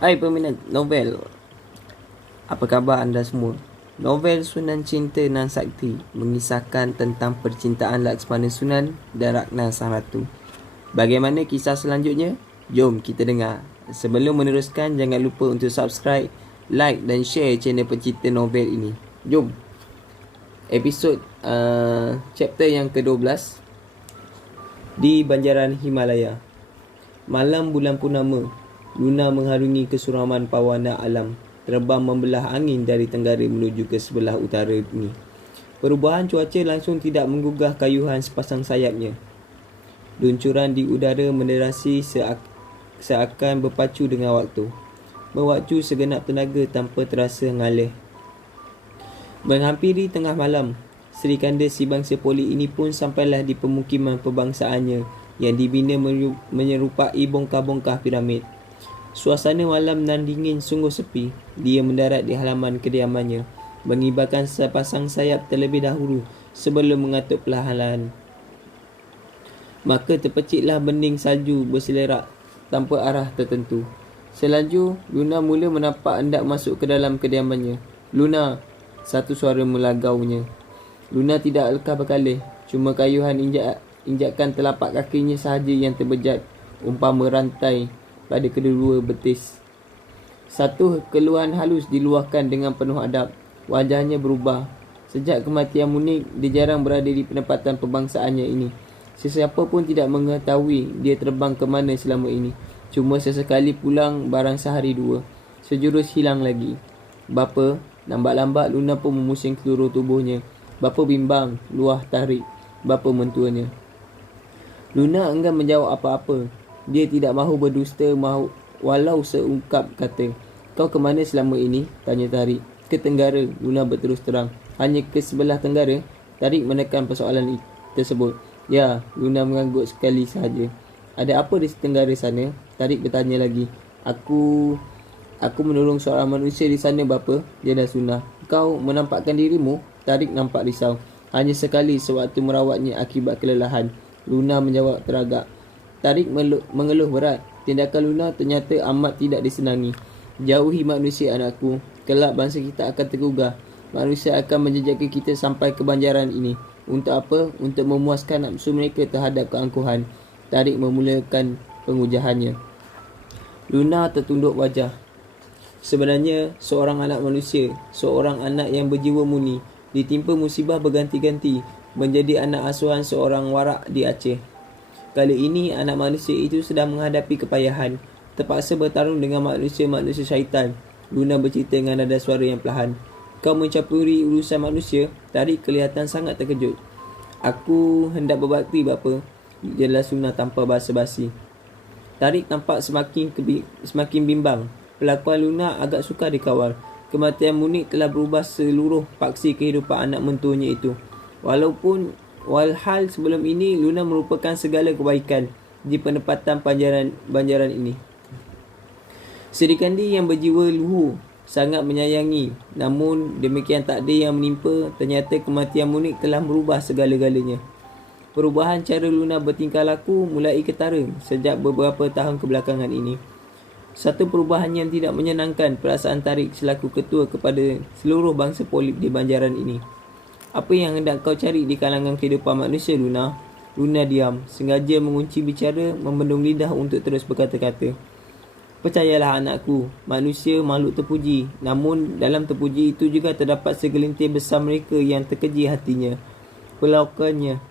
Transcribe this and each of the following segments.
Hai peminat novel, apa khabar anda semua? Novel Sunan Cinta Nan Sakti mengisahkan tentang percintaan Laksmana Sunan dan Ratna Sang Ratu. Bagaimana kisah selanjutnya? Jom kita dengar. Sebelum meneruskan, jangan lupa untuk subscribe, like dan share channel pencinta novel ini. Jom. Episod chapter yang ke-12 di Banjaran Himalaya. Malam bulan purnama, Luna mengharungi kesuraman pawana alam, terbang membelah angin dari tenggara menuju ke sebelah utara ini. Perubahan cuaca langsung tidak menggugah kayuhan sepasang sayapnya. Luncuran di udara menderasi seakan berpacu dengan waktu, mewaktu segenap tenaga tanpa terasa ngalih. Menghampiri tengah malam, Sri Kanda si bangsa Poli ini pun sampailah di pemukiman pebangsaannya yang dibina menyerupai bongkah-bongkah piramid. Suasana malam nan dingin sungguh sepi. Dia mendarat di halaman kediamannya, mengibarkan sepasang sayap terlebih dahulu sebelum mengatuk perlahan-lahan. Maka terpeciklah bening salju berselerak tanpa arah tertentu. Selaju, Luna mula menampak hendak masuk ke dalam kediamannya. "Luna!" satu suara melagaunya. Luna tidak lekah berkalih, cuma kayuhan injakan telapak kakinya sahaja yang terbejat umpama rantai pada kedua betis. Satu keluhan halus diluahkan dengan penuh adab. Wajahnya berubah. Sejak kematian Munik, dia jarang berada di penempatan pebangsaannya ini. Sesiapa pun tidak mengetahui dia terbang ke mana selama ini. Cuma sesekali pulang barang sehari dua. Sejurus hilang lagi. "Bapa," lambat-lambat Luna pun memusing seluruh tubuhnya. Bapa bimbang, luah tarik. Bapa mentuanya. Luna enggan menjawab apa-apa. Dia tidak mahu berdusta walau seungkap kata. "Kau ke mana selama ini?" tanya Tarik. "Ke Tenggara," Luna berterus terang. "Hanya ke sebelah Tenggara?" Tarik menekan persoalan tersebut. "Ya," Luna mengangguk sekali sahaja. "Ada apa di Tenggara sana?" Tarik bertanya lagi. Aku menolong seorang manusia di sana, bapa," dia dah Luna. "Kau menampakkan dirimu?" Tarik nampak risau. "Hanya sekali sewaktu merawatnya akibat kelelahan," Luna menjawab teragak. Tarik mengeluh berat. Tindakan Luna ternyata amat tidak disenangi. "Jauhi manusia, anakku. Kelak bangsa kita akan tergugah. Manusia akan menjejaki kita sampai ke banjaran ini. Untuk apa? Untuk memuaskan nafsu mereka terhadap keangkuhan." Tarik memulakan pengujahannya. Luna tertunduk wajah. Sebenarnya, seorang anak manusia, seorang anak yang berjiwa murni, ditimpa musibah berganti-ganti, menjadi anak asuhan seorang warak di Aceh. Kali ini anak manusia itu sedang menghadapi kepayahan, terpaksa bertarung dengan manusia-manusia syaitan. Luna bercerita dengan nada suara yang perlahan. "Kau mencampuri urusan manusia?" Tarik kelihatan sangat terkejut. "Aku hendak berbakti, bapa," jelas Luna tanpa basa-basi. Tarik tampak semakin bimbang. Pelakuan Luna agak sukar dikawal. Kematian Munik telah berubah seluruh paksi kehidupan anak mentuanya itu. Walhal sebelum ini, Luna merupakan segala kebaikan di penempatan banjaran ini. Sri Kandi yang berjiwa luhur sangat menyayangi. Namun demikian takdir yang menimpa, ternyata kematian Munik telah merubah segala-galanya. Perubahan cara Luna bertingkah laku mulai ketara sejak beberapa tahun kebelakangan ini. Satu perubahan yang tidak menyenangkan perasaan Tarik selaku ketua kepada seluruh bangsa Polip di banjaran ini. "Apa yang hendak kau cari di kalangan kehidupan manusia, Luna?" Luna diam, sengaja mengunci bicara, membendung lidah untuk terus berkata-kata. "Percayalah anakku, manusia makhluk terpuji. Namun dalam terpuji itu juga terdapat segelintir besar mereka yang terkeji hatinya. Pelaukannya,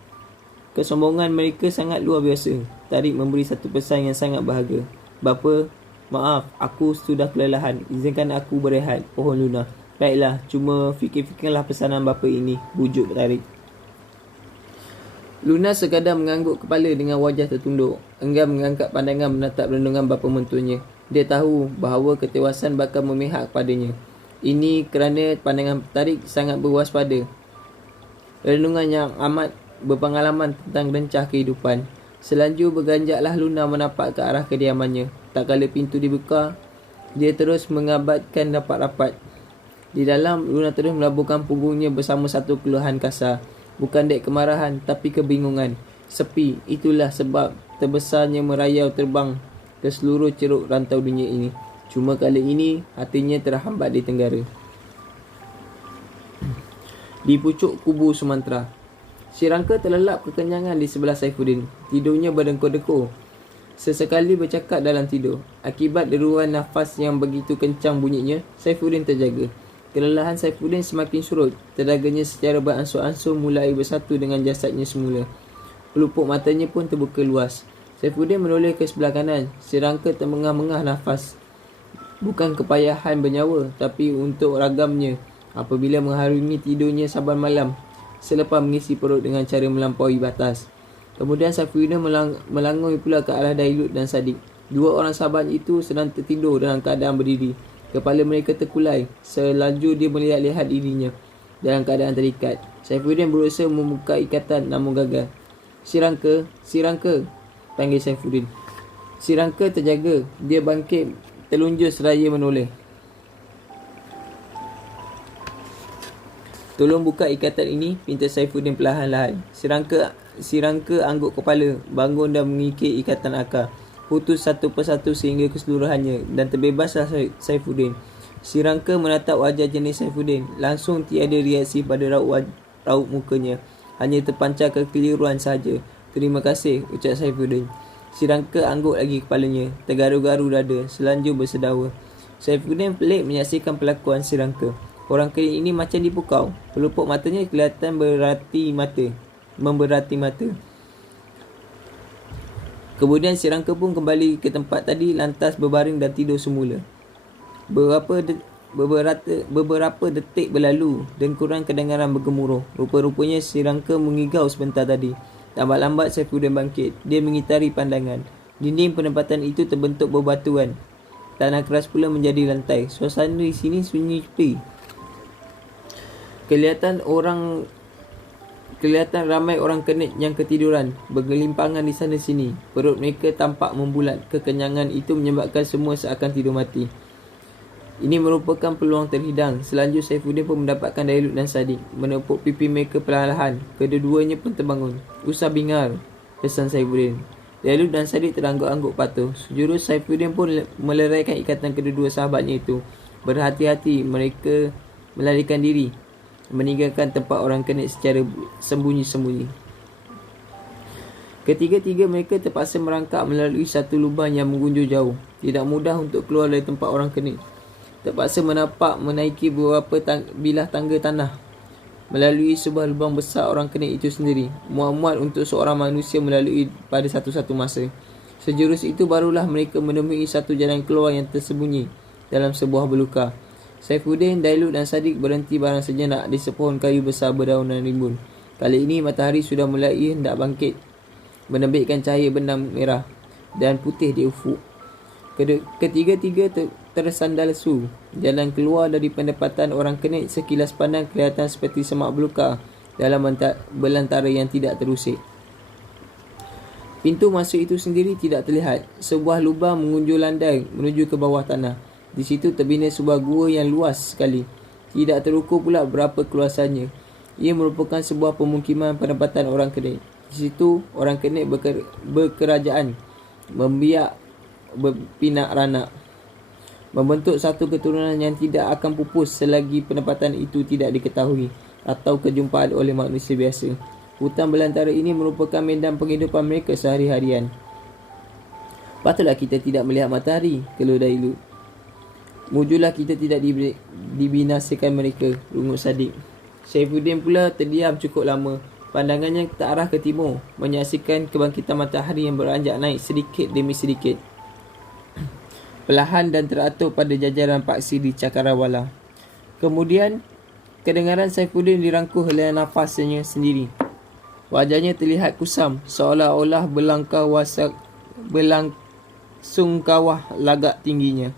kesombongan mereka sangat luar biasa." Tarik memberi satu pesan yang sangat berharga. "Bapa, maaf, aku sudah kelelahan. Izinkan aku berehat," pohon Luna. "Baiklah, cuma fikir-fikirlah pesanan bapa ini," bujuk Tarik. Luna sekadar mengangguk kepala dengan wajah tertunduk, enggan mengangkat pandangan menatap renungan bapa mentuanya. Dia tahu bahawa ketewasan bakal memihak padanya. Ini kerana pandangan Tarik sangat berwaspada. Renungan yang amat berpengalaman tentang rencah kehidupan. Selaju berganjaklah Luna menapak ke arah kediamannya. Tak kala pintu dibuka, dia terus mengabatkan rapat-rapat. Di dalam, Luna terus melaburkan punggungnya bersama satu keluhan kasar. Bukan dek kemarahan, tapi kebingungan. Sepi, itulah sebab terbesarnya merayau terbang ke seluruh ceruk rantau dunia ini. Cuma kali ini hatinya terhambat di tenggara. Di pucuk kubu Sumatera, si Rangka terlelap kekenyangan di sebelah Saifuddin. Tidurnya berdengkur-dengkur. Sesekali bercakap dalam tidur. Akibat deruan nafas yang begitu kencang bunyinya, Saifuddin terjaga. Kelelahan Saifuddin semakin surut. Tedaganya secara beransur-ansur mulai bersatu dengan jasadnya semula. Pelupuk matanya pun terbuka luas. Saifuddin menoleh ke sebelah kanan. Si Rangka termengah-mengah nafas. Bukan kepayahan bernyawa, tapi untuk ragamnya apabila mengharungi tidurnya saban malam selepas mengisi perut dengan cara melampaui batas. Kemudian Saifuddin melangoi pula ke arah Dailut dan Sadik. Dua orang sahabat itu sedang tertidur dalam keadaan berdiri. Kepala mereka terkulai. Selaju dia melihat-lihat dirinya dalam keadaan terikat. Saifuddin berusaha membuka ikatan namun gagal. Si Rangka, panggil Saifuddin. Si Rangka terjaga. Dia bangkit, terlunjur seraya menoleh. Tolong buka ikatan ini, pinta Saifuddin perlahan-lahan. Si Rangka angguk kepala, bangun dan mengikir ikatan akar. Putus satu persatu sehingga keseluruhannya dan terbebaslah Saifuddin. Si Rangka menatap wajah jenis Saifuddin. Langsung tiada reaksi pada raut mukanya. Hanya terpancar kekeliruan sahaja. Terima kasih, ucap Saifuddin. Si Rangka angguk lagi kepalanya. Tergaru-garu dada, selanjur bersedawa. Saifuddin pelik menyaksikan perlakuan si Rangka. Orang kaya ini macam dipukau. Pelupuk matanya kelihatan memberati mata. Kemudian si Rangka pun kembali ke tempat tadi, lantas berbaring dan tidur semula. Beberapa detik berlalu, dengkuran kedengaran bergemuruh. Rupa-rupanya si Rangka mengigau sebentar tadi. Lambat-lambat Saifuddin bangkit. Dia mengitari pandangan. Dinding penempatan itu terbentuk berbatuan. Tanah keras pula menjadi lantai. Suasana di sini sunyi sepi. Kelihatan ramai orang kenit yang ketiduran, bergelimpangan di sana sini. Perut mereka tampak membulat. Kekenyangan itu menyebabkan semua seakan tidur mati. Ini merupakan peluang terhidang. Selanjutnya Saifuddin pun mendapatkan Dailut dan Sadik. Menepuk pipi mereka perlahan. Kedua-duanya pun terbangun. Usah bingar, pesan Saifuddin. Dailut dan Sadik terangguk-angguk patuh. Sejurus Saifuddin pun meleraikan ikatan kedua-dua sahabatnya itu. Berhati-hati mereka melarikan diri, meninggalkan tempat orang kenit secara sembunyi-sembunyi. Ketiga-tiga mereka terpaksa merangkak melalui satu lubang yang mengunjur jauh. Tidak mudah untuk keluar dari tempat orang kenit. Terpaksa menaiki beberapa bilah tangga tanah melalui sebuah lubang besar orang kenit itu sendiri. Muat-muat untuk seorang manusia melalui pada satu-satu masa. Sejurus itu barulah mereka menemui satu jalan keluar yang tersembunyi dalam sebuah belukar. Saifuddin, Dailut dan Sadik berhenti barang sejenak di sepohon kayu besar berdaunan rimbun. Kali ini matahari sudah mulai hendak bangkit, menerbitkan cahaya benang merah dan putih di ufuk. Ketiga-tiga tersandar lesu. Jalan keluar dari pendapatan orang kenit sekilas pandang kelihatan seperti semak belukar dalam belantara yang tidak terusik. Pintu masuk itu sendiri tidak terlihat. Sebuah lubang mengunjur landai menuju ke bawah tanah. Di situ terbina sebuah gua yang luas sekali. Tidak terukur pula berapa keluasannya. Ia merupakan sebuah pemukiman pendapatan orang kenit. Di situ orang kenit berkerajaan, membiak, berpinak ranak, membentuk satu keturunan yang tidak akan pupus selagi pendapatan itu tidak diketahui atau kejumpaan oleh manusia biasa. Hutan belantara ini merupakan medan penghidupan mereka sehari-harian. Patutlah kita tidak melihat matahari, keluh Dailut. Mujurlah kita tidak dibinasakan mereka, rungut Sadik. Saifuddin pula terdiam cukup lama. Pandangannya terarah ke timur, menyaksikan kebangkitan matahari yang beranjak naik sedikit demi sedikit, perlahan dan teratur pada jajaran paksi di cakrawala. Kemudian, kedengaran Saifuddin dirangkuh oleh nafasnya sendiri. Wajahnya terlihat kusam, seolah-olah berlangsungkawah lagak tingginya.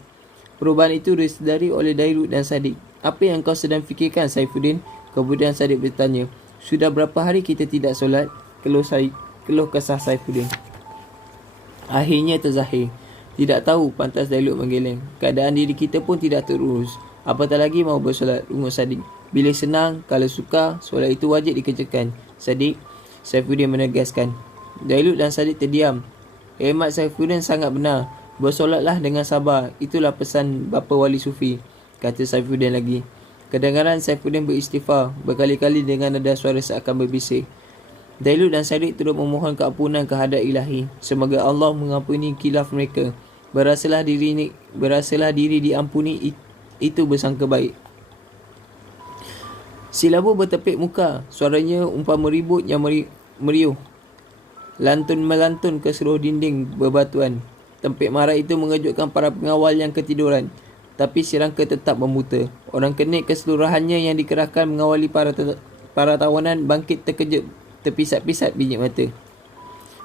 Perubahan itu disedari oleh Dailut dan Sadik. Apa yang kau sedang fikirkan, Saifuddin? Kemudian Sadik bertanya. Sudah berapa hari kita tidak solat? Keluh kesah Saifuddin. Akhirnya terzahir. Tidak tahu, pantas Dailut menggeleng. Keadaan diri kita pun tidak terurus. Apatah lagi mau bersolat, rungut Sadik. Bila senang, kalau suka, solat itu wajib dikerjakan. Sadik, Saifuddin menegaskan. Dailut dan Sadik terdiam. Hemat Saifuddin sangat benar. Bersolatlah dengan sabar. Itulah pesan Bapa Wali Sufi, kata Saifuddin lagi. Kedengaran Saifuddin beristighfar berkali-kali dengan nada suara seakan berbisik. Dailut dan Sadiq turut memohon keampunan kehadap ilahi. Semoga Allah mengampuni khilaf mereka. Berasalah diri diampuni, itu bersangka baik. Si Labu bertepik muka. Suaranya umpama ribut yang meriuh. Lantun melantun ke seluruh dinding berbatuan. Tempik marah itu mengejutkan para pengawal yang ketiduran. Tapi si Rangka tetap membuta. Orang kenik keseluruhannya yang dikerahkan mengawali para tawanan bangkit terkejut, terpisat-pisat biji mata.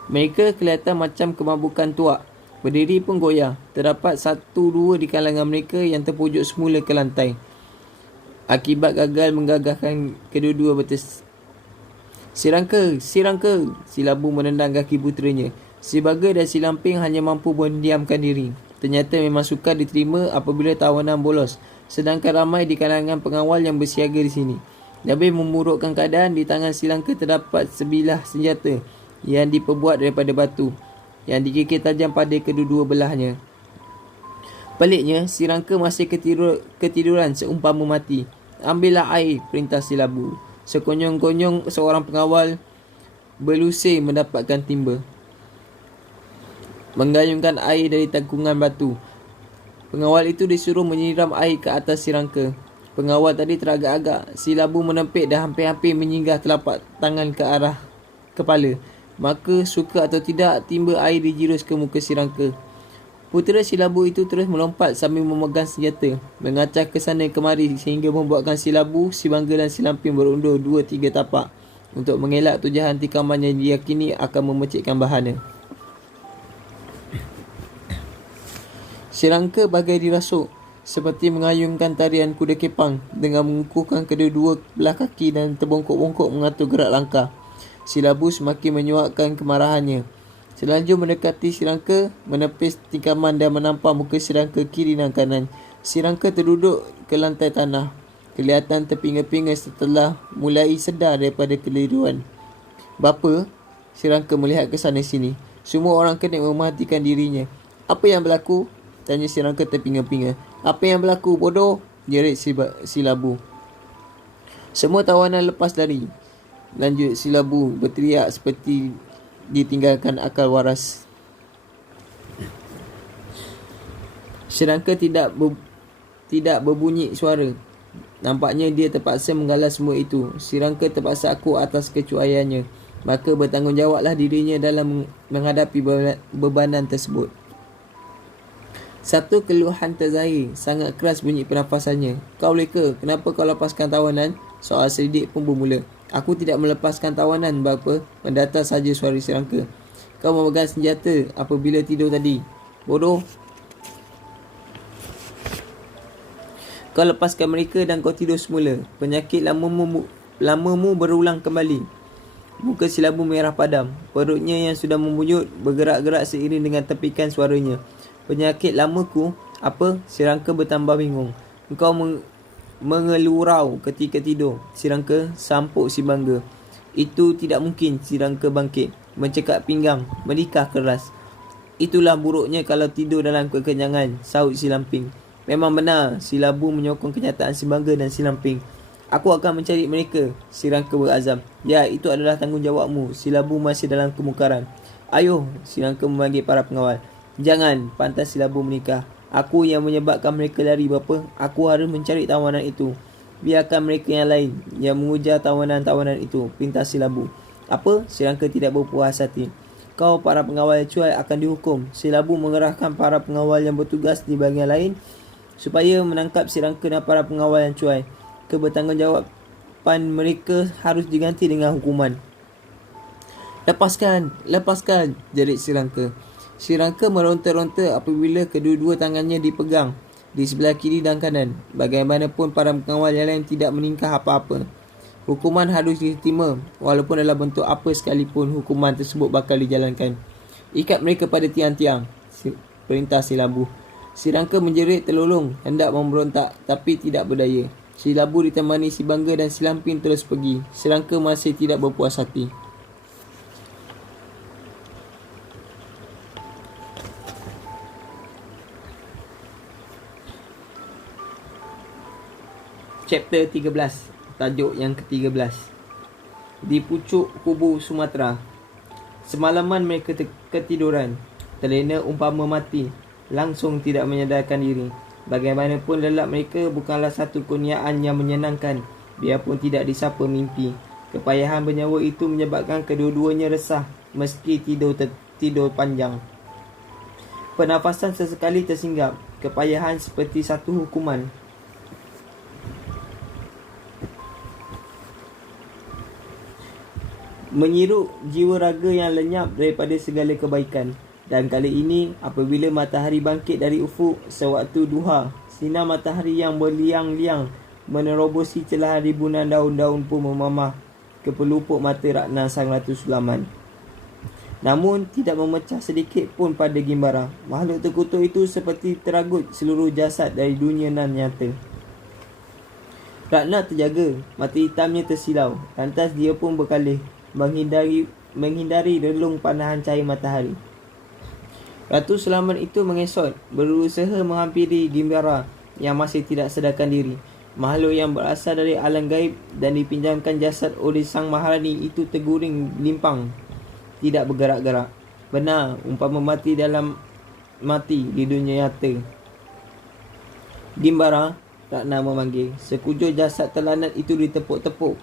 Mereka kelihatan macam kemabukan tuak. Berdiri pun goyah. Terdapat 1-2 di kalangan mereka yang terpujuk semula ke lantai, akibat gagal menggagahkan kedua-dua Si Rangka, si Labu menendang kaki puteranya. Si Baga dan si Lamping hanya mampu mendiamkan diri. Ternyata memang sukar diterima apabila tawanan bolos, sedangkan ramai di kalangan pengawal yang bersiaga di sini. Lebih memburukkan keadaan, di tangan si Rangka terdapat sebilah senjata yang diperbuat daripada batu, yang dikikir tajam pada kedua-dua belahnya. Peliknya, si Rangka masih ketiduran seumpama mati. Ambillah air, perintah si Labu. Sekonyong-konyong seorang pengawal berlusir mendapatkan timba, menggayungkan air dari tangkungan batu. Pengawal itu disuruh menyiram air ke atas si Rangka. Pengawal tadi teragak-agak. Si Labu menempik dan hampir-hampir menyinggah telapak tangan ke arah kepala. Maka suka atau tidak, timba air dijirus ke muka si Rangka. Putera si Labu itu terus melompat sambil memegang senjata, mengacah ke sana kemari sehingga membuatkan si Labu, si Bangga dan si Lamping berundur 2-3 tapak untuk mengelak tujahan tikaman yang diyakini akan memecikkan bahana. Si Rangka bagai dirasuk, seperti mengayunkan tarian kuda kepang dengan mengukuhkan kedua-dua belah kaki dan terbongkok-bongkok mengatur gerak langkah. Si Labu semakin menyuakkan kemarahannya. Selanjut mendekati si Rangka, menepis tikaman dan menampar muka si Rangka kiri dan kanan. Si Rangka terduduk ke lantai tanah, kelihatan terpinga-pinga setelah mulai sedar daripada keliruan. Bapa, si Rangka melihat ke sana sini. Semua orang kenik memerhatikan dirinya. Apa yang berlaku? Tanya si Rangka terpinga-pinga. Apa yang berlaku, bodoh? Jerit si Labu. Semua tawanan lepas lari. Lanjut si Labu berteriak seperti ditinggalkan akal waras. Si Rangka tidak berbunyi suara. Nampaknya dia terpaksa menggalah semua itu. Si Rangka terpaksa akuk atas kecuaiannya. Maka bertanggungjawablah dirinya dalam menghadapi bebanan tersebut. Satu keluhan terzahir. Sangat keras bunyi pernafasannya. Kau leka, kenapa kau lepaskan tawanan? Soal selidik pun bermula. Aku tidak melepaskan tawanan, bapa. Mendatar saja suara si Rangka. Kau memegang senjata apabila tidur tadi. Bodoh. Kau lepaskan mereka dan kau tidur semula. Penyakit lamamu berulang kembali. Muka si Labu merah padam. Perutnya yang sudah membuyut bergerak-gerak seiring dengan tepikan suaranya. Penyakit lamaku? Apa? Si Rangka bertambah bingung. Engkau mengelurau ketika tidur. Si Rangka, sampuk si Bangga. Itu tidak mungkin. Si Rangka bangkit, mencekak pinggang, menikah keras. Itulah buruknya kalau tidur dalam kekenyangan, sahut si Lamping. Memang benar. Si Labu menyokong kenyataan si Bangga dan si Lamping. Aku akan mencari mereka. Si Rangka berazam. Ya, itu adalah tanggungjawabmu. Si Labu masih dalam kemukaran. Ayuh, si Rangka memanggil para pengawal. Jangan, pantas si Labu menikah. Aku yang menyebabkan mereka lari, bapa. Aku harus mencari tawanan itu. Biarkan mereka yang lain yang mengujar tawanan-tawanan itu, perintah si Labu. Apa? Si Rangka tidak berpuas hati. Kau para pengawal cuai akan dihukum. Si Labu mengerahkan para pengawal yang bertugas di bahagian lain supaya menangkap si Rangka dan para pengawal yang cuai. Kebertanggungjawaban mereka harus diganti dengan hukuman. Lepaskan, jerit si Rangka. Si Rangka meronta-ronta apabila kedua-dua tangannya dipegang di sebelah kiri dan kanan. Bagaimanapun para pengawal yang lain tidak meningkah apa-apa. Hukuman harus diterima, walaupun dalam bentuk apa sekalipun hukuman tersebut bakal dijalankan. Ikat mereka pada tiang-tiang, perintah si Labu. Si Rangka menjerit terlolong, hendak memberontak, tapi tidak berdaya. Si Labu ditemani si Bangga dan si Lamping terus pergi. Si Rangka masih tidak berpuas hati. Chapter 13, tajuk yang ke-13. Di pucuk kubu Sumatera. Semalaman mereka ketiduran, terlena umpama mati, langsung tidak menyadarkan diri. Bagaimanapun lelap mereka bukanlah satu kurniaan yang menyenangkan, biarpun tidak disapa mimpi. Kepayahan bernyawa itu menyebabkan kedua-duanya resah, meski tidur panjang. Pernafasan sesekali tersinggap, kepayahan seperti satu hukuman. Menyiruk jiwa raga yang lenyap daripada segala kebaikan. Dan kali ini, apabila matahari bangkit dari ufuk sewaktu duha, sinar matahari yang berliang-liang menerobosi celah ribunan daun-daun pun memamah ke pelupuk mata Ratna Sang Ratu Sulaman. Namun, tidak memecah sedikit pun pada Gimbara. Makhluk terkutuk itu seperti teragut seluruh jasad dari dunia nan nyata. Ratna terjaga, mata hitamnya tersilau. Lantas dia pun berkalih, menghindari relung panahan cahaya matahari. Ratu Sulaman itu mengesot, berusaha menghampiri Gimbara yang masih tidak sadarkan diri. Makhluk yang berasal dari alam gaib dan dipinjamkan jasad oleh Sang Maharani itu terguring limpang, tidak bergerak-gerak. Benar, umpama mati di dunia nyata. Gimbara, Ratna memanggil. Sekujur jasad terlanat itu ditepuk-tepuk.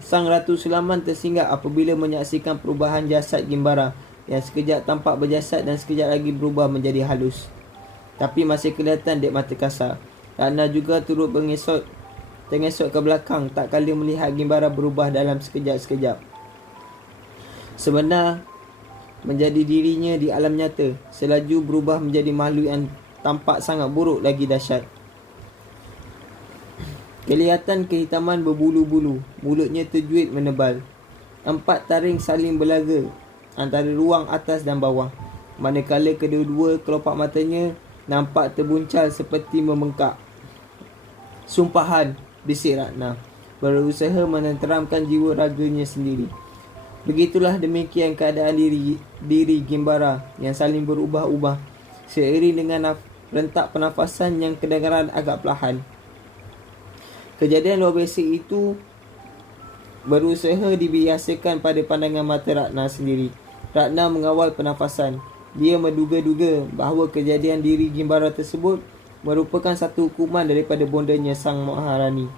Sang Ratu Sulaman tersinggap apabila menyaksikan perubahan jasad Gimbara yang sekejap tampak berjasad dan sekejap lagi berubah menjadi halus. Tapi masih kelihatan dek mata kasar. Ratna juga turut tengesot ke belakang tak kala melihat Gimbara berubah dalam sekejap-sekejap. Sebenar menjadi dirinya di alam nyata, selaju berubah menjadi makhluk yang tampak sangat buruk lagi dahsyat. Kelihatan kehitaman berbulu-bulu, mulutnya terjuit menebal. 4 taring saling berlaga antara ruang atas dan bawah, manakala kedua-dua kelopak matanya nampak terbuncal seperti membengkak. Sumpahan, bisik Ratna, berusaha menenteramkan jiwa raganya sendiri. Begitulah demikian keadaan diri Gimbara yang saling berubah-ubah, seiring dengan rentak pernafasan yang kedengaran agak perlahan. Kejadian luar biasa itu berusaha dibiasakan pada pandangan mata Ratna sendiri. Ratna mengawal pernafasan. Dia menduga-duga bahawa kejadian diri Gimbara tersebut merupakan satu hukuman daripada bondanya Sang Maharani.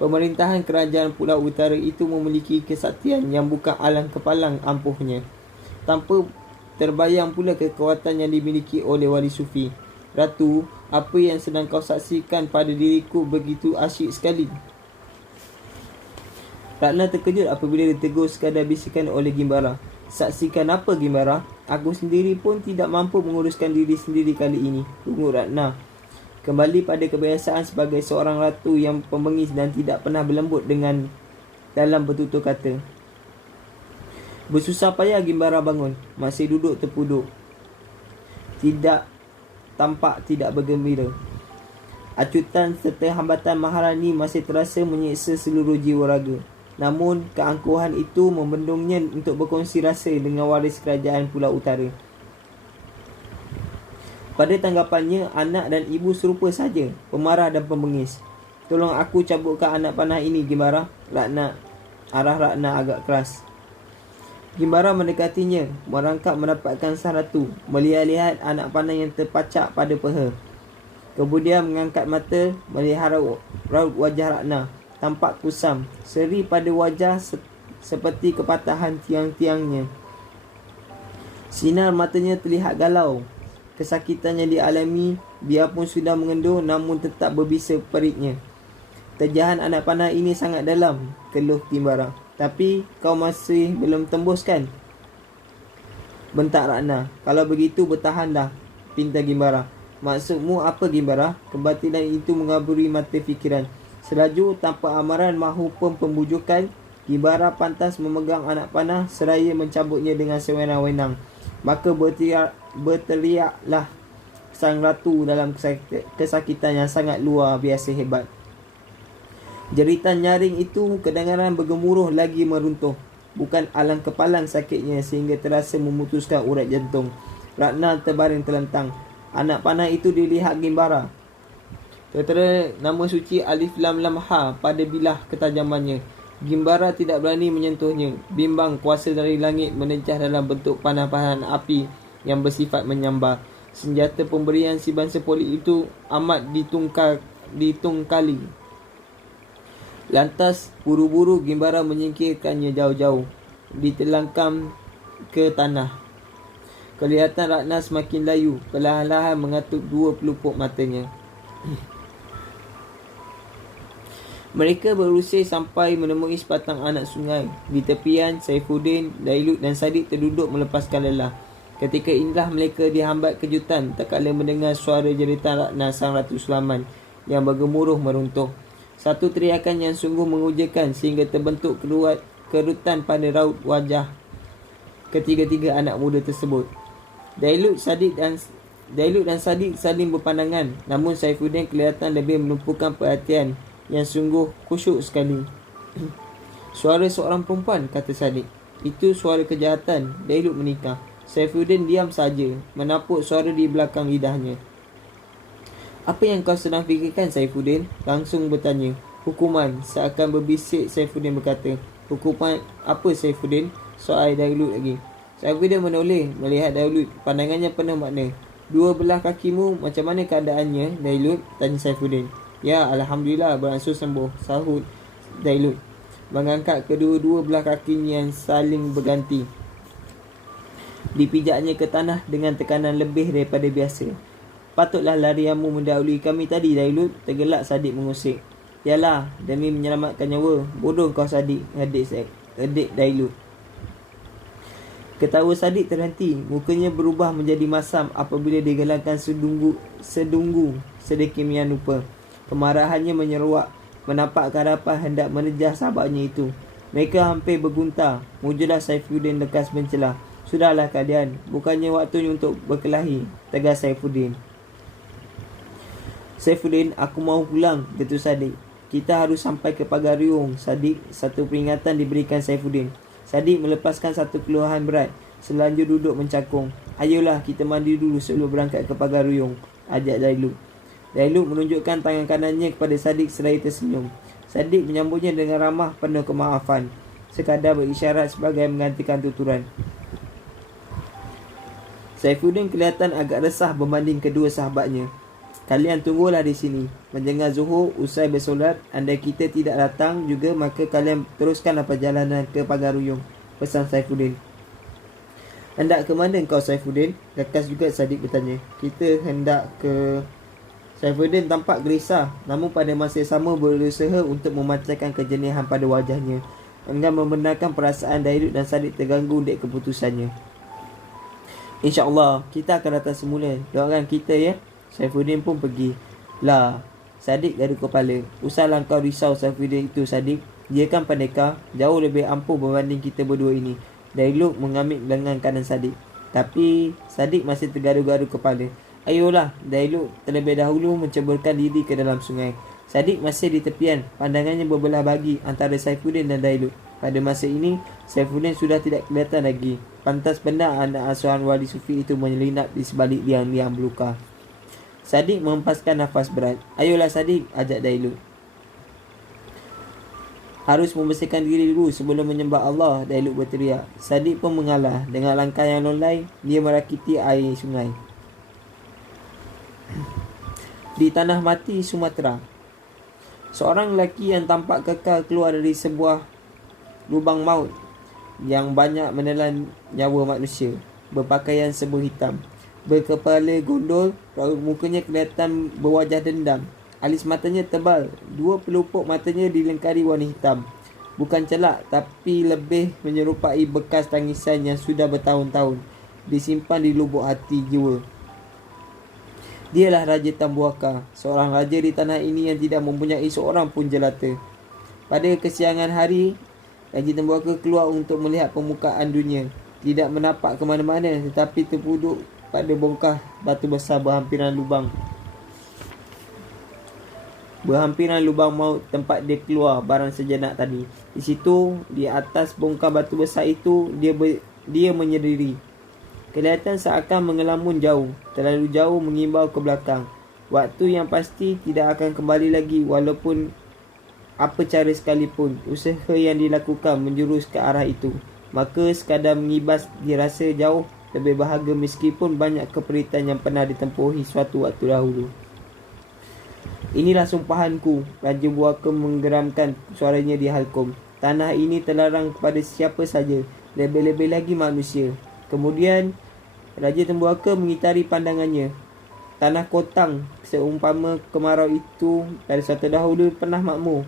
Pemerintahan kerajaan Pulau Utara itu memiliki kesaktian yang bukan alang kepalang ampuhnya. Tanpa terbayang pula kekuatan yang dimiliki oleh wali sufi. Ratu, apa yang sedang kau saksikan pada diriku begitu asyik sekali. Ratna terkejut apabila ditegur sekadar bisikan oleh Gimbara. Saksikan apa Gimbara? Aku sendiri pun tidak mampu menguruskan diri sendiri kali ini, pungut Ratna. Kembali pada kebiasaan sebagai seorang ratu yang pembengis dan tidak pernah berlembut dengan dalam bertutur kata. Bersusah payah Gimbara bangun, masih duduk terpuduk. Tampak tidak bergembira. Acutan serta hambatan Maharani masih terasa menyeksa seluruh jiwa raga. Namun, keangkuhan itu membendungnya untuk berkongsi rasa dengan waris kerajaan Pulau Utara. Pada tanggapannya, anak dan ibu serupa saja, pemarah dan pembengis. Tolong aku cabutkan anak panah ini, Gimbara. Arah Ratna agak keras. Gimbara mendekatinya, merangkak mendapatkan Sang Ratu, melihat-lihat anak panah yang terpacak pada peha. Kemudian mengangkat mata, melihat raut wajah Ratna. Tampak kusam, seri pada wajah seperti kepatahan tiang-tiangnya. Sinar matanya terlihat galau. Kesakitan yang dialami, biarpun sudah mengendur, namun tetap berbisa peritnya. Terjahan anak panah ini sangat dalam, keluh Gimbara. Tapi kau masih belum tembus kan? Bentak Ratna. Kalau begitu bertahanlah, pinta Gimbara. Maksudmu apa Gimbara? Kebatilan itu mengaburi mata fikiran. Selaju tanpa amaran maupun pembujukan, Gimbara pantas memegang anak panah seraya mencabutnya dengan sewenang-wenang. Maka berteriaklah Sang Ratu dalam kesakitan yang sangat luar biasa hebat. Jeritan nyaring itu kedengaran bergemuruh lagi meruntuh. Bukan alang kepalang sakitnya sehingga terasa memutuskan urat jantung. Ratna terbaring terlentang. Anak panah itu dilihat Gimbara. Tertera nama suci Alif Lam Lam Ha pada bilah ketajamannya. Gimbara tidak berani menyentuhnya. Bimbang kuasa dari langit menencah dalam bentuk panah-panah api yang bersifat menyambar. Senjata pemberian si bangsa Poli itu amat ditungkali. Lantas buru-buru Gimbara menyingkirkannya jauh-jauh, ditelangkam ke tanah. Kelihatan Ratna semakin layu, perlahan-lahan mengatup dua pelupuk matanya. Mereka berusir sampai menemui sepatang anak sungai. Di tepian, Saifuddin, Dailut dan Sadiq terduduk melepaskan lelah. Ketika inilah mereka dihambat kejutan tak kala mendengar suara jeritan Ratna sang Ratu Sulaiman yang bergemuruh meruntuh. Satu teriakan yang sungguh mengujakan sehingga terbentuk kerutan pada raut wajah ketiga-tiga anak muda tersebut. Dailut dan Sadiq saling berpandangan, namun Saifuddin kelihatan lebih menumpukan perhatian yang sungguh khusyuk sekali. Suara seorang perempuan, kata Sadiq. Itu suara kejahatan. Dailut menikah. Saifuddin diam saja, menapuk suara di belakang lidahnya. Apa yang kau sedang fikirkan, Saifuddin? Langsung bertanya. Hukuman, seakan berbisik Saifuddin berkata. Hukuman apa, Saifuddin? Soal Dailut lagi. Saifuddin menoleh melihat Dailut. Pandangannya penuh makna. Dua belah kakimu macam mana keadaannya, Dailut? Tanya Saifuddin. Ya, Alhamdulillah beransur sembuh, sahut Dailut, mengangkat kedua-dua belah kakinya yang saling berganti. Dipijaknya ke tanah dengan tekanan lebih daripada biasa. Patutlah larianmu mendahului kami tadi, Dailut, tergelak Sadiq mengusik. Yalah, demi menyelamatkan nyawa. Bodoh kau, Sadiq, adik Dailut. Ketawa Sadiq terhenti. Mukanya berubah menjadi masam apabila digelakkan sedunggu sedemikian rupa. Kemarahannya menyeruak, menampakkan harapan hendak menejah sahabatnya itu. Mereka hampir berguntar. Mujalah Saifuddin lekas mencela. Sudahlah kalian, bukannya waktunya untuk berkelahi, tegas Saifuddin. Saifuddin, aku mahu pulang, getu Sadiq. Kita harus sampai ke Pagar Ruyung, Sadiq. Satu peringatan diberikan Saifuddin. Sadiq melepaskan satu keluhan berat, selanjut duduk mencakung. Ayolah kita mandi dulu sebelum berangkat ke Pagar Ruyung, ajak Dailut. Dailut menunjukkan tangan kanannya kepada Sadiq seraya tersenyum. Sadiq menyambutnya dengan ramah penuh kemaafan, sekadar berisyarat sebagai menggantikan tuturan. Saifuddin kelihatan agak resah berbanding kedua sahabatnya. Kalian tunggulah di sini. Mendengar zuhur usai bersolat, andai kita tidak datang juga, maka kalian teruskanlah perjalanan ke Pagar Ruyung, pesan Saifuddin. Hendak ke mana kau, Saifuddin? Lekas juga Sadiq bertanya. Kita hendak ke... Saifuddin tampak gelisah, namun pada masa yang sama berusaha untuk memancarkan kejenihan pada wajahnya, enggan membenarkan perasaan Dailut dan Sadiq terganggu dek keputusannya. InsyaAllah kita akan datang semula. Doakan kita ya. Saifuddin pun pergi. Lah, Sadiq gaduh kepala. Usahlah kau risau Saifuddin itu, Sadiq. Dia kan pendekar, jauh lebih ampuh berbanding kita berdua ini. Dailut mengambil lengan kanan Sadiq. Tapi Sadiq masih tergaduh-gaduh kepala. Ayolah, Dailut terlebih dahulu menceburkan diri ke dalam sungai. Sadiq masih di tepian. Pandangannya berbelah bagi antara Saifuddin dan Dailut. Pada masa ini, Saifuddin sudah tidak kelihatan lagi. Pantas benar anak asuhan Wali Sufi itu menyelinap di sebalik liang-liang belukar. Sadiq menghempaskan nafas berat. Ayolah Sadiq, ajak Dailut. Harus membersihkan diri dulu sebelum menyembah Allah, Dailut berteriak. Sadiq pun mengalah. Dengan langkah yang lolai, dia merakiti air sungai. Di Tanah Mati, Sumatera, seorang lelaki yang tampak kekal keluar dari sebuah lubang maut yang banyak menelan nyawa manusia. Berpakaian serba hitam, berkepala gondol, raut mukanya kelihatan berwajah dendam. Alis matanya tebal, dua pelupuk matanya dilengkari warna hitam. Bukan celak, tapi lebih menyerupai bekas tangisan yang sudah bertahun-tahun disimpan di lubuk hati jiwa. Dialah Raja Tambuaka, seorang raja di tanah ini yang tidak mempunyai seorang pun jelata. Pada kesiangan hari, Raja Tambuaka keluar untuk melihat permukaan dunia. Tidak menapak ke mana-mana, tetapi terpuduk pada bongkah batu besar berhampiran lubang maut tempat dia keluar barang sejenak tadi. Di situ, di atas bongkah batu besar itu, dia menyendiri. Kelihatan seakan mengelamun jauh, terlalu jauh mengimbau ke belakang. Waktu yang pasti tidak akan kembali lagi walaupun apa cara sekalipun usaha yang dilakukan menjurus ke arah itu. Maka sekadar mengibas dirasa jauh lebih bahagia meskipun banyak keperitan yang pernah ditempuhi suatu waktu dahulu. Inilah sumpahanku, Raja Buaka menggeramkan suaranya di halkom. Tanah ini terlarang kepada siapa saja, lebih-lebih lagi manusia. Kemudian, Raja Tembuaka mengitari pandangannya. Tanah Kotang, seumpama kemarau itu dari suatu dahulu pernah makmur.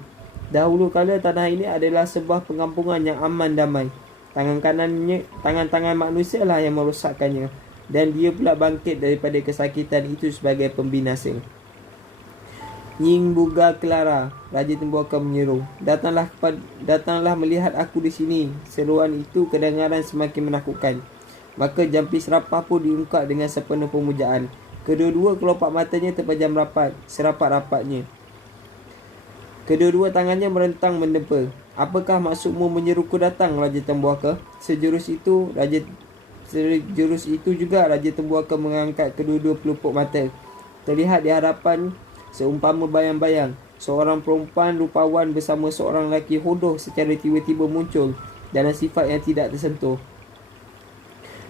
Dahulu kala tanah ini adalah sebuah pengampungan yang aman damai. Tangan-tangan manusia lah yang merosakkannya. Dan dia pula bangkit daripada kesakitan itu sebagai pembinasa. Nying Buga Clara, Raja Tembuaka menyeru. Datanglah melihat aku di sini. Seruan itu kedengaran semakin menakutkan. Maka jampis rapah pun diungkap dengan sepenuh pemujaan. Kedua-dua kelopak matanya terpejam rapat, serapat-rapatnya. Kedua-dua tangannya merentang mendempa. Apakah maksudmu menyeruku datang, Raja Tembuaka? Sejurus itu juga Raja Tembuaka mengangkat kedua-dua pelupuk mata. Terlihat di hadapan seumpama bayang-bayang, seorang perempuan rupawan bersama seorang lelaki hodoh secara tiba-tiba muncul dalam sifat yang tidak tersentuh.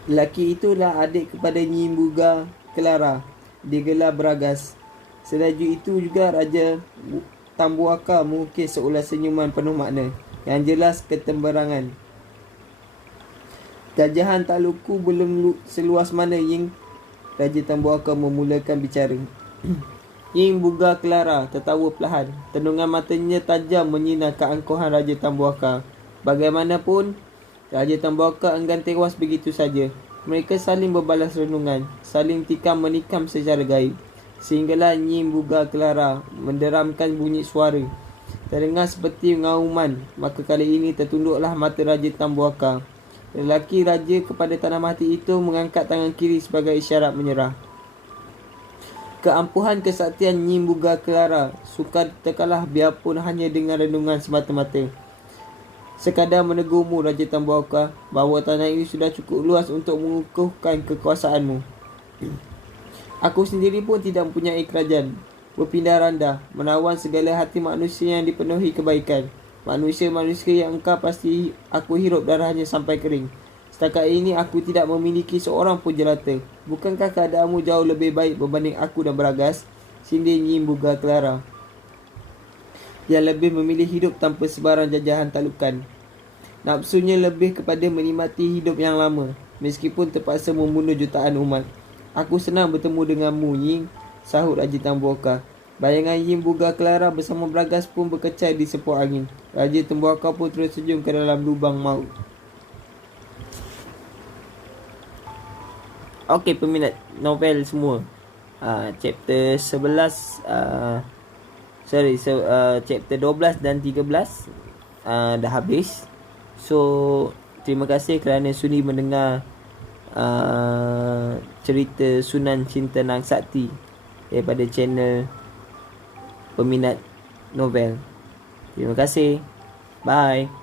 Lelaki itulah adik kepada Nyi Buga Clara, digelar Bragas. Selaju itu juga Raja Tambuaka mengukir seulas senyuman penuh makna, yang jelas ketembarangan. Jajahan tak luku belum seluas mana Ying. Raja Tambuaka memulakan bicara. Ying Buga Clara tertawa perlahan. Tendungan matanya tajam menyinar keangkuhan Raja Tambuaka. Bagaimanapun, Raja Tambuaka enggan tewas begitu saja. Mereka saling berbalas renungan, saling tikam menikam secara gaib. Sehinggalah Nyi Buga Clara menderamkan bunyi suara. Terdengar seperti ngauman. Maka kali ini tertunduklah mata Raja Tambuaka. Lelaki raja kepada tanah mati itu mengangkat tangan kiri sebagai isyarat menyerah. Keampuhan kesaktian Nyi Buga Clara sukar terkalah biarpun hanya dengan renungan semata-mata. Sekadar menegurmu, Raja Tambuaka, bahawa tanah ini sudah cukup luas untuk mengukuhkan kekuasaanmu. Aku sendiri pun tidak mempunyai kerajaan. Berpindah randah, menawan segala hati manusia yang dipenuhi kebaikan. Manusia-manusia yang engkau pasti aku hirup darahnya sampai kering. Setakat ini aku tidak memiliki seorang pun jelata. Bukankah keadaanmu jauh lebih baik berbanding aku dan Bragas? Sindir Nyi Buga Clara, yang lebih memilih hidup tanpa sebarang jajahan talukan. Nafsunya lebih kepada menikmati hidup yang lama, meskipun terpaksa membunuh jutaan umat. Aku senang bertemu denganmu, Ying, sahut Raja Tambuaka. Bayangan Ying Buga Clara bersama Bragas pun berkecai di sepuh angin. Raja Tambuaka pun tersenyum ke dalam lubang maut. Okey, peminat novel semua, chapter 11 chapter 12 dan 13 dah habis. So terima kasih kerana sudi mendengar cerita Sunan Cinta Nang Sakti daripada channel peminat novel. Terima kasih. Bye.